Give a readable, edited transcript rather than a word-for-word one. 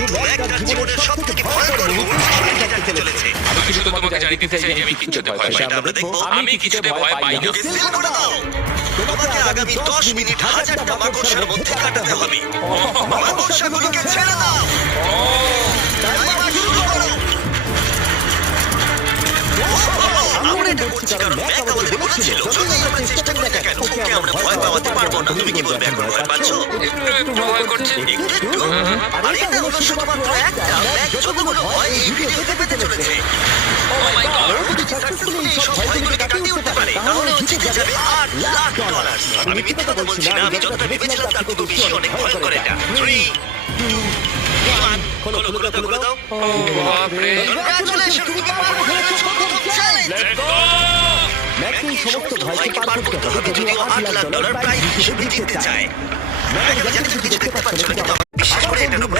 একটা জীবনের সবথেকে ভয়ঙ্কর মুহূর্ত সামনে থাকতে চলেছে। আমি শুধু তোমাকে জানিয়ে দিতে চাই যে আমি কিচ্ছুতে ভয় পাই সেটা না। আমরা দেখবো। আমি কিছুতে ভয় পাই না। ওকে সিল করে দাও। তোমাকে আগামী 10 মিনিট 1000টা মাকড়সার মধ্যে কাটাতে হবে। মাকড়সাগুলোকে ছেড়ে দাও। টাইমার শুরু করো। আমরা এটা করছি কারণ ম্যাক আমাদের বলেছিল যতই আমরা চেষ্টা করি না কেন ওকে আমরা ভয় পাওয়াতে পারবো না। তুমি কি বলবে, এখন ভয় পাচ্ছো? একটু ভয় করছে। একটু? আর এটা হলো শুধুমাত্র একটা ম্যাক যতগুলো ভয় এই ভিডিওতে পেতে চলেছে। ও মাই গড। ও যদি সাকসেসফুলি এই সব ভয়গুলোকে কাটিয়ে উঠতে পারে তাহলে ও জিতে যাবে $8,00,000। আমি মিথ্যে কথা বলছি না, আমি যতটা ভেবেছিলাম তার থেকে বেশি অনেক ভয়ঙ্কর এটা। 3, 2, 1 খোলো দাও। ও বাপ রে। কংগ্রাচুলেশন, তুমি পার করে ফেলেছো প্রথম চ্যালেঞ্জ। Let's go. ম্যাক এই সমস্ত ভয়কে পার করতে হবে যদিও $8,00,000 প্রাইজ হিসেবে জিততে চায়। ম্যাক জানি তুমি কিছু দেখতে পাচ্ছ না, কিন্তু আমার বিশ্বাস করে এটা